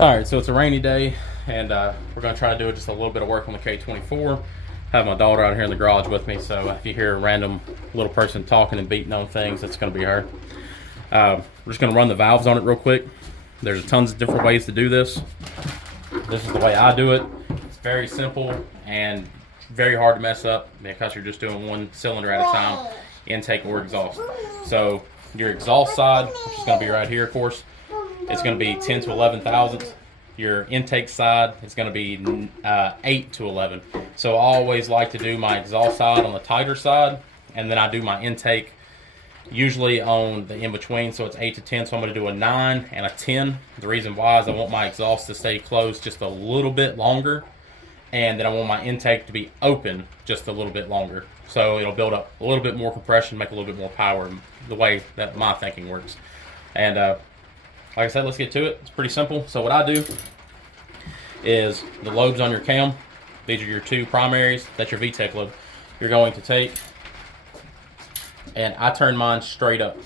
Alright, so it's a rainy day, and we're going to try to do just a little bit of work on the K24. Have my daughter out here in the garage with me, so if you hear a random little person talking and beating on things, that's going to be her. We're just going to run the valves on it real quick. There's tons of different ways to do this. This is the way I do it. It's very simple and very hard to mess up because you're just doing one cylinder at a time, intake or exhaust. So your exhaust side, which is going to be right here, of course, it's going to be 10 to 11 thousandths. Your intake side is going to be 8 to 11. So I always like to do my exhaust side on the tighter side, and then I do my intake usually on the in-between, so it's 8 to 10. So I'm going to do a 9 and a 10. The reason why is I want my exhaust to stay closed just a little bit longer, and then I want my intake to be open just a little bit longer. So it'll build up a little bit more compression, make a little bit more power, the way that my thinking works. And like I said, let's get to it. It's pretty simple. So what I do is the lobes on your cam, these are your two primaries, that's your VTEC lobe. You're going to take, and I turn mine straight up.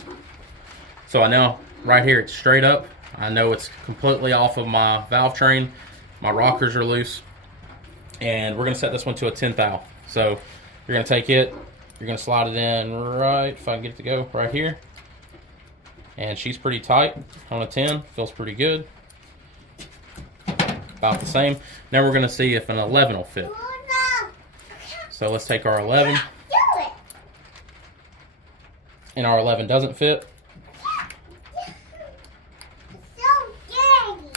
So I know right here it's straight up. I know it's completely off of my valve train. My rockers are loose. And we're going to set this one to a 10th thou. So you're going to take it, you're going to slide it in right, if I can get it to go, right here. And she's pretty tight on a 10, feels pretty good. About the same. Now we're going to see if an 11 will fit. So let's take our 11. And our 11 doesn't fit.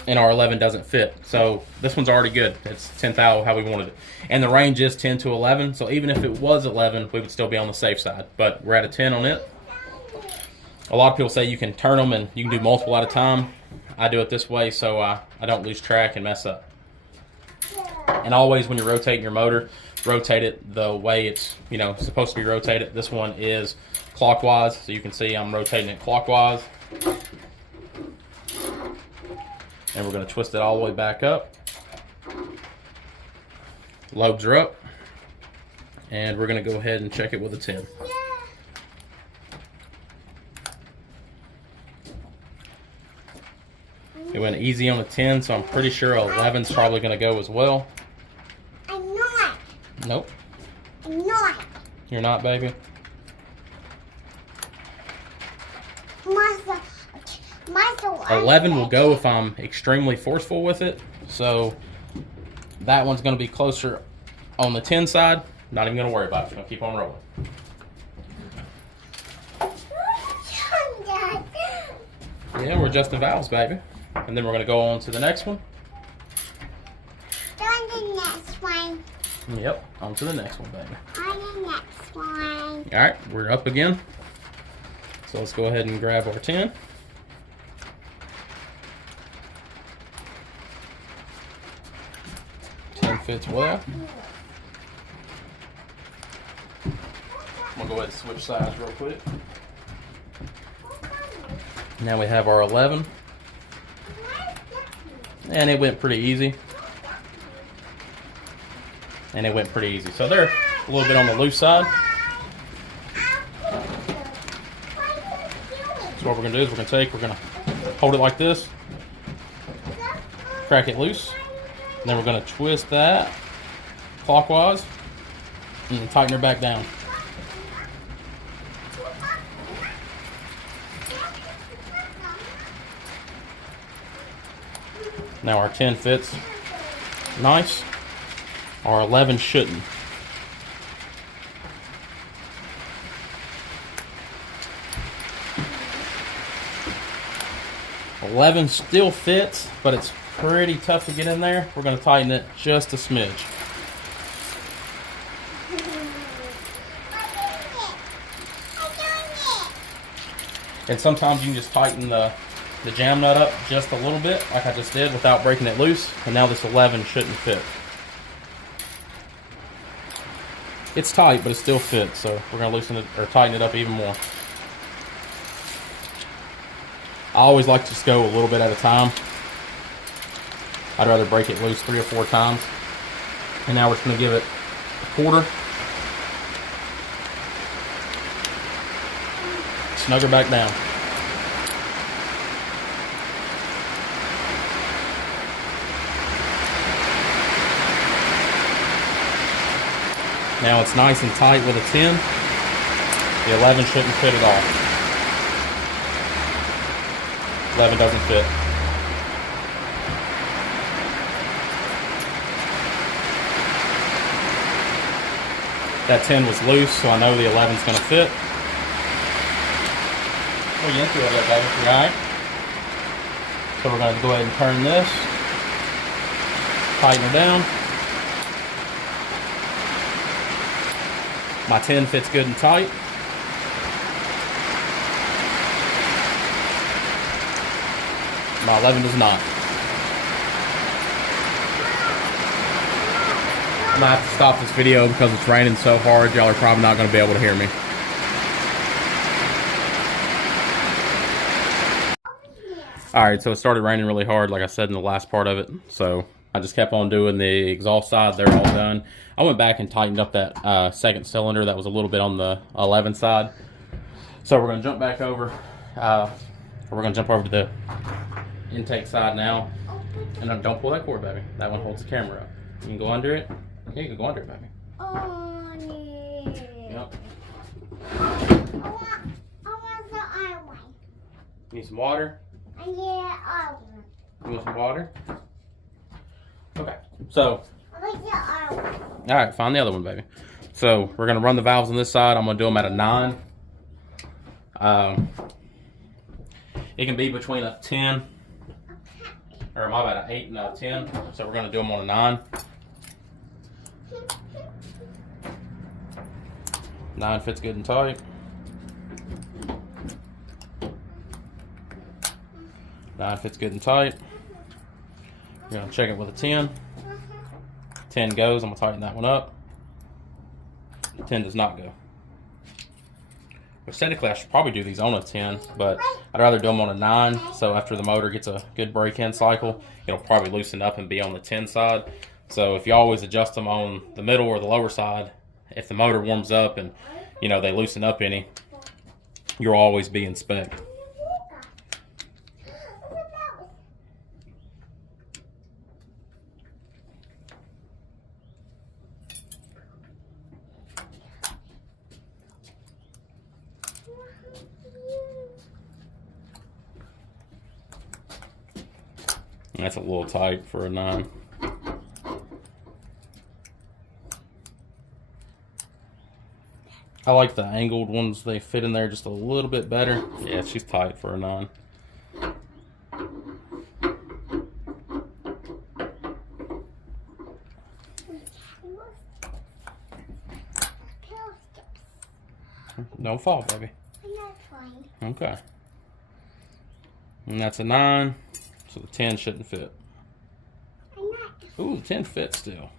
And our 11 doesn't fit. So this one's already good. It's 10th thou how we wanted it. And the range is 10 to 11. So even if it was 11, we would still be on the safe side. But we're at a 10 on it. A lot of people say you can turn them and you can do multiple at a time. I do it this way so I don't lose track and mess up. And always when you're rotating your motor, rotate it the way it's supposed to be rotated. This one is clockwise, so you can see I'm rotating it clockwise. And we're going to twist it all the way back up. Lobes are up. And we're going to go ahead and check it with a 10. It went easy on the 10, so I'm pretty sure 11's probably going to go as well. I'm not. Nope. I'm not. You're not, baby? 11 will go if I'm extremely forceful with it. So that one's going to be closer on the 10 side. Not even going to worry about it. Just going to keep on rolling. Yeah, we're adjusting valves, baby. And then we're going to go on to the next one. On the next one. Yep, on to the next one, baby. On the next one. All right, we're up again. So let's go ahead and grab our 10. 10 fits well. I'm going to go ahead and switch sides real quick. Now we have our 11. And it went pretty easy. So they're a little bit on the loose side. So what we're going to do is we're going to hold it like this. Crack it loose. And then we're going to twist that clockwise. And then tighten her back down. Now our 10 fits nice. Our 11 shouldn't. 11 still fits, but it's pretty tough to get in there. We're going to tighten it just a smidge. And sometimes you can just tighten the jam nut up just a little bit, like I just did, without breaking it loose. And now this 11 shouldn't fit. It's tight, but it still fits, so we're going to loosen it or tighten it up even more. I always like to just go a little bit at a time. I'd rather break it loose 3 or 4 times. And now we're just going to give it a quarter. Snug her back down. Now it's nice and tight with a 10. The 11 shouldn't fit at all. 11 doesn't fit. That 10 was loose, so I know the 11's going to fit. What are you into it there, baby? You alright? So we're going to go ahead and turn this. Tighten it down. My 10 fits good and tight. My 11 does not. I'm gonna have to stop this video because it's raining so hard. Y'all are probably not gonna be able to hear me. Alright, so it started raining really hard, like I said in the last part of it. So I just kept on doing the exhaust side. They're all done. I went back and tightened up that second cylinder that was a little bit on the 11 side. So we're gonna jump back over. We're gonna jump over to the intake side now. And don't pull that cord, baby. That one holds the camera up. You can go under it. Yeah, you can go under it, baby. Oh, no. Yep. I want the other one. Need some water? I need the other one. You want some water? Okay. So. I like the other one. All right, find the other one, baby. So we're gonna run the valves on this side. I'm gonna do them at a 9. It can be between a 10, or my bad, an 8 and a 10. So we're gonna do them on a 9. 9 fits good and tight. 9 fits good and tight. We're gonna check it with a 10. 10 goes, I'm gonna tighten that one up. 10 does not go. Which technically I should probably do these on a 10, but I'd rather do them on a 9, so after the motor gets a good break-in cycle, it'll probably loosen up and be on the 10 side. So if you always adjust them on the middle or the lower side, if the motor warms up and, you know, they loosen up any, you'll always be in spec. That's a little tight for a 9. I like the angled ones. They fit in there just a little bit better. Yeah, she's tight for a 9. Don't fall, baby. Okay. And that's a 9. So the 10 shouldn't fit. Ooh, the 10 fits still.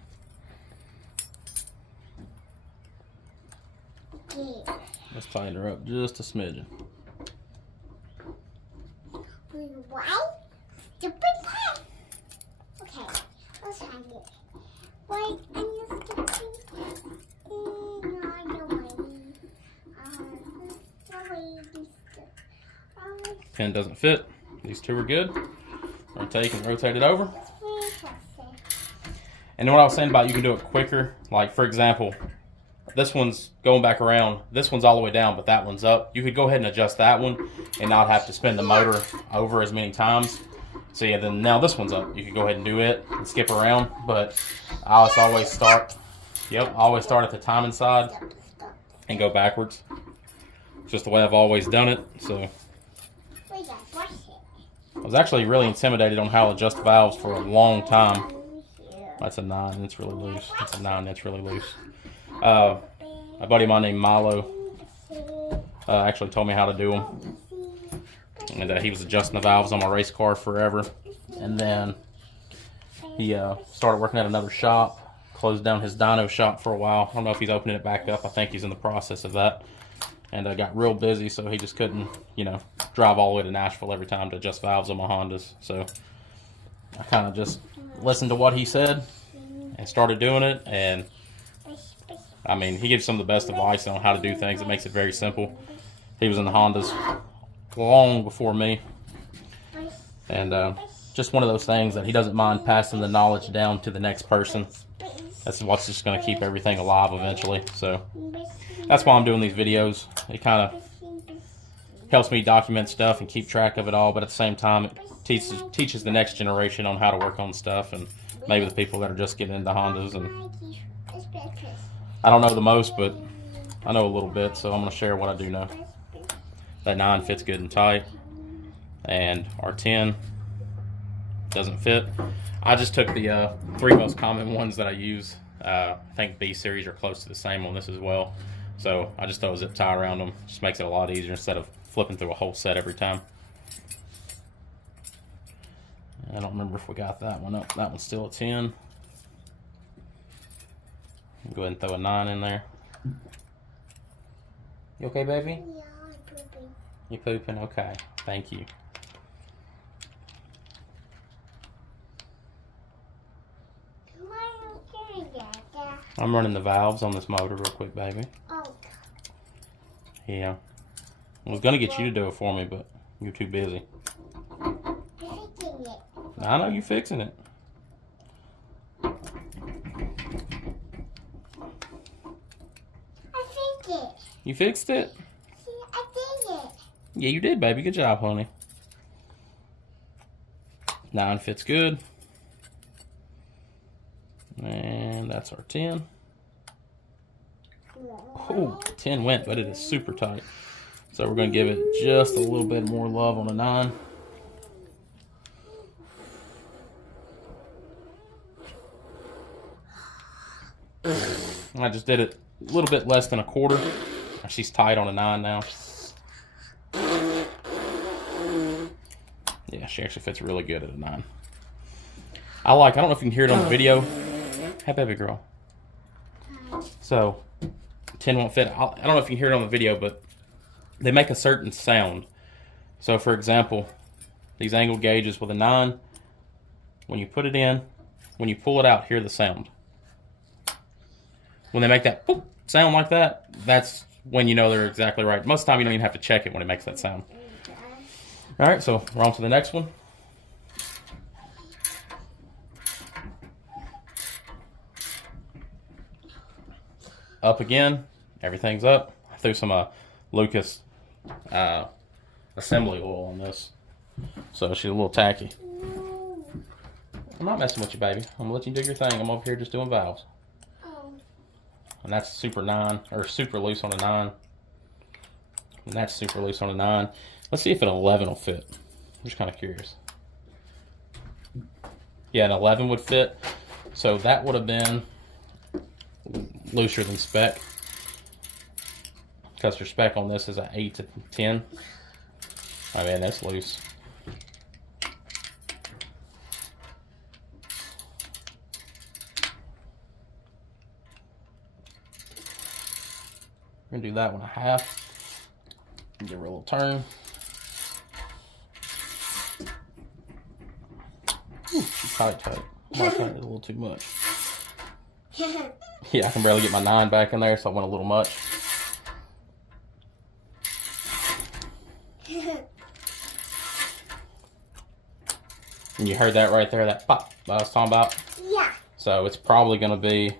Let's tighten her up just a smidgen. Why? Stupid pie. Okay, let's find it. Wait, I need stupid. No. 10 doesn't fit. These two are good. We're going to take and rotate it over. And then what I was saying about you can do it quicker. Like, for example, this one's going back around. This one's all the way down, but that one's up. You could go ahead and adjust that one and not have to spin the motor over as many times. So yeah, then now this one's up. You could go ahead and do it and skip around. But I always start, always start at the timing side and go backwards. It's just the way I've always done it. So I was actually really intimidated on how to adjust valves for a long time. That's a 9. It's really loose. That's a 9. That's really loose. A buddy of mine named Milo actually told me how to do them. And he was adjusting the valves on my race car forever. And then he started working at another shop. Closed down his dyno shop for a while. I don't know if he's opening it back up. I think he's in the process of that. And got real busy, so he just couldn't, drive all the way to Nashville every time to adjust valves on my Hondas. So I kind of just listened to what he said and started doing it. And I mean, he gives some of the best advice on how to do things. It makes it very simple. He was in the Hondas long before me. And just one of those things that he doesn't mind passing the knowledge down to the next person. That's what's just going to keep everything alive eventually. So that's why I'm doing these videos. It kind of helps me document stuff and keep track of it all, but at the same time, it teaches the next generation on how to work on stuff, and maybe the people that are just getting into Hondas. And I don't know the most, but I know a little bit, so I'm going to share what I do know. That 9 fits good and tight, and our 10 doesn't fit. I just took the 3 most common ones that I use. I think B series are close to the same on this as well. So I just throw a zip tie around them. Just makes it a lot easier instead of flipping through a whole set every time. I don't remember if we got that one up. That one's still a 10. Go ahead and throw a 9 in there. You okay, baby? Yeah, I'm pooping. You pooping? Okay. Thank you. Why are you doing that? I'm running the valves on this motor real quick, baby. Oh. Yeah. I was going to get you to do it for me, but you're too busy. Fixing it. I know you're fixing it. I fixed it. You fixed it? See, I did it. Yeah, you did, baby. Good job, honey. 9 fits good. And that's our 10. Oh, 10 went, but it is super tight. So we're going to give it just a little bit more love on a 9. I just did it a little bit less than a quarter. She's tight on a 9 now. Yeah, she actually fits really good at a 9. I don't know if you can hear it on the video. Hey, baby girl. So, 10 won't fit. I don't know if you can hear it on the video, but they make a certain sound. So, for example, these angle gauges with a 9, when you put it in, when you pull it out, hear the sound. When they make that boop sound like that, that's when you know they're exactly right. Most of the time, you don't even have to check it when it makes that sound. All right, so we're on to the next one. Up again, everything's up. I threw some Lucas assembly oil on this, so she's a little tacky. I'm not messing with you, baby. I'm gonna let you do your thing. I'm over here just doing valves. And that's super 9, or super loose on a 9. And that's super loose on a 9. Let's see if an 11 will fit. I'm just kind of curious. Yeah, an 11 would fit. So that would have been looser than spec. Because your spec on this is an 8 to 10. I mean, that's loose. We're gonna do that one a half. Give her a little turn. Ooh, she's tight. I might tighten it a little too much. Yeah, I can barely get my 9 back in there, so I went a little much. And you heard that right there, that pop I was talking about? Yeah. So it's probably gonna be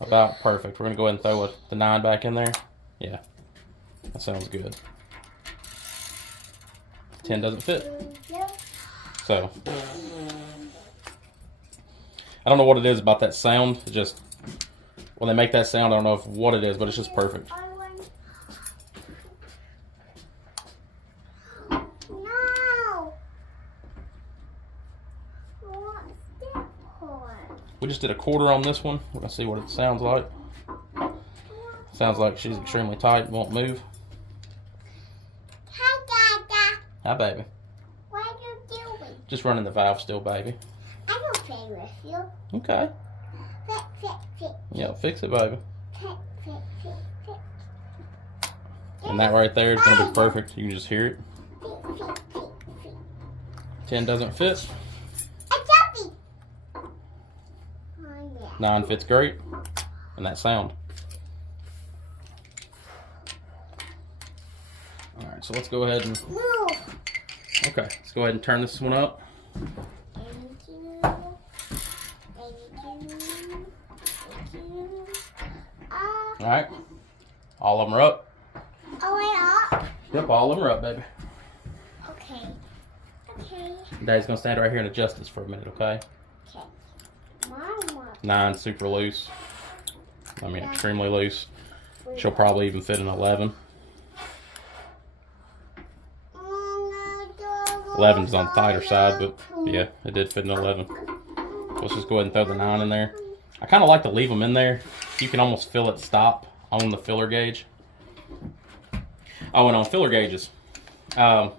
about perfect. We're going to go ahead and throw the 9 back in there. Yeah, that sounds good. 10 doesn't fit. So, I don't know what it is about that sound. It just, when they make that sound, I don't know what it is, but it's just perfect. No. What's that for? We just did a quarter on this one. We're going to see what it sounds like. Sounds like she's extremely tight, won't move. Hi, Dada. Hi, baby. What are you doing? Just running the valve still, baby. I don't play with you. Okay. Fix. Yeah, fix it, baby. Fix. And that right there is going to be perfect. You can just hear it. 10 doesn't fit. A jumpy. Oh, yeah. 9 fits great. And that sound. Alright, so let's go ahead and... Move. Okay, let's go ahead and turn this one up. Thank you. All right. All of them are up. Oh, wait, up? Yep, all of them are up, baby. Okay. Okay. Daddy's gonna stand right here and adjust this for a minute, okay? Okay. Mama. 9 super loose. I mean, extremely loose. She'll probably even fit an 11. 11's on the tighter side, but yeah, it did fit an 11. Let's just go ahead and throw the 9 in there. I kind of like to leave them in there. You can almost feel it stop on the filler gauge. Oh, and on filler gauges, don't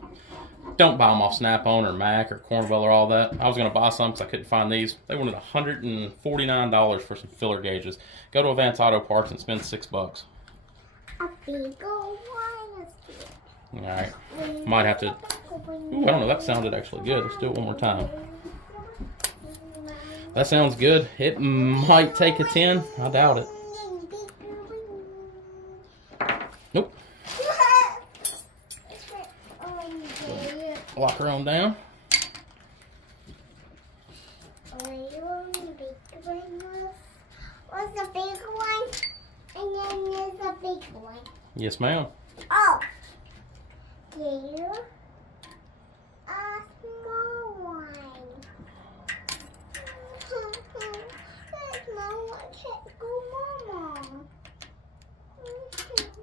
buy them off Snap-on or Mac or Cornwell or all that. I was going to buy some because I couldn't find these. They wanted $149 for some filler gauges. Go to Advanced Auto Parts and spend $6. A big old one. Alright. Might have to... Ooh, I don't know. That sounded actually good. Let's do it one more time. That sounds good. It might take a 10. I doubt it. Nope. Lock her on down. What's the big one? And then there's a big one. Yes, ma'am. Oh. Here. A small one. Small one can't go, Mama.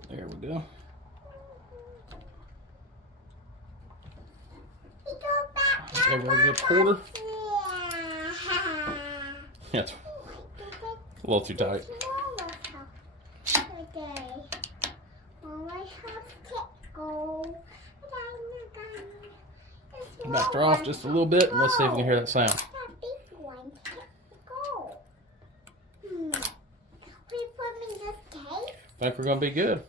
There we go. There we go, good quarter. Yeah, it's a little too tight. Back her off just a little bit, and let's see if we can hear that sound. Think we're gonna be good.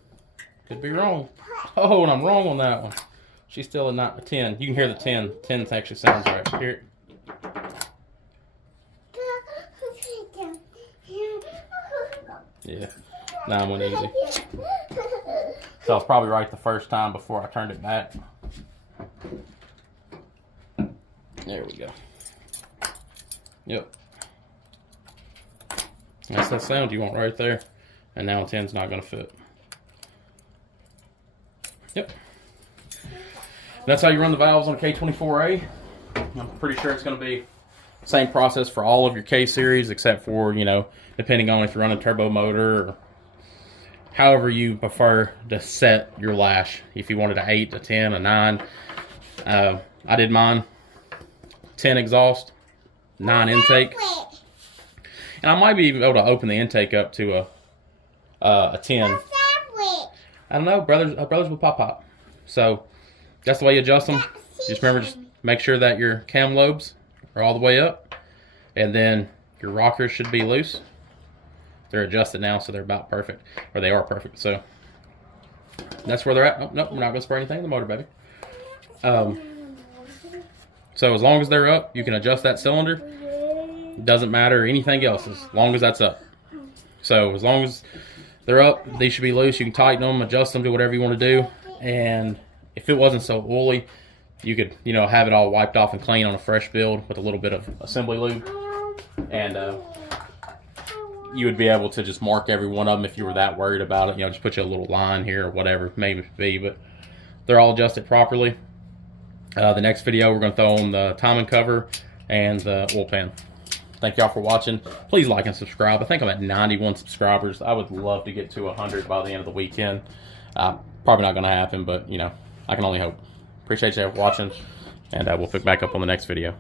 Could be wrong. Oh, and I'm wrong on that one. She's still a 10. You can hear the 10. 10 actually sounds right. Here. Yeah. 9 went easy. So I was probably right the first time before I turned it back. There we go. Yep. That's that sound you want right there. And now a 10's not going to fit. Yep. That's how you run the valves on a K24a. I'm pretty sure it's going to be the same process for all of your K series, except for, you know, depending on if you're running a turbo motor or however you prefer to set your lash. If you wanted an 8, a 10, a 9. I did mine 10 exhaust, 9 intake. And I might be able to open the intake up to a 10. I don't know, brothers with pop. So that's the way you adjust them. Just remember, just make sure that your cam lobes are all the way up, and then your rockers should be loose. They're adjusted now, so they're about perfect, or they are perfect. So that's where they're at. Oh, nope, we're not gonna spray anything in the motor, baby. So as long as they're up, you can adjust that cylinder. It doesn't matter anything else as long as that's up. So as long as they're up, they should be loose. You can tighten them, adjust them to whatever you want to do. And if it wasn't so oily, you could, you know, have it all wiped off and clean on a fresh build with a little bit of assembly lube. And you would be able to just mark every one of them if you were that worried about it. You know, just put you a little line here or whatever it may be. But they're all adjusted properly. The next video, we're going to throw on the timing cover and the oil pan. Thank y'all for watching. Please like and subscribe. I think I'm at 91 subscribers. I would love to get to 100 by the end of the weekend. Probably not going to happen, but, you know, I can only hope. Appreciate you watching, and we'll pick back up on the next video.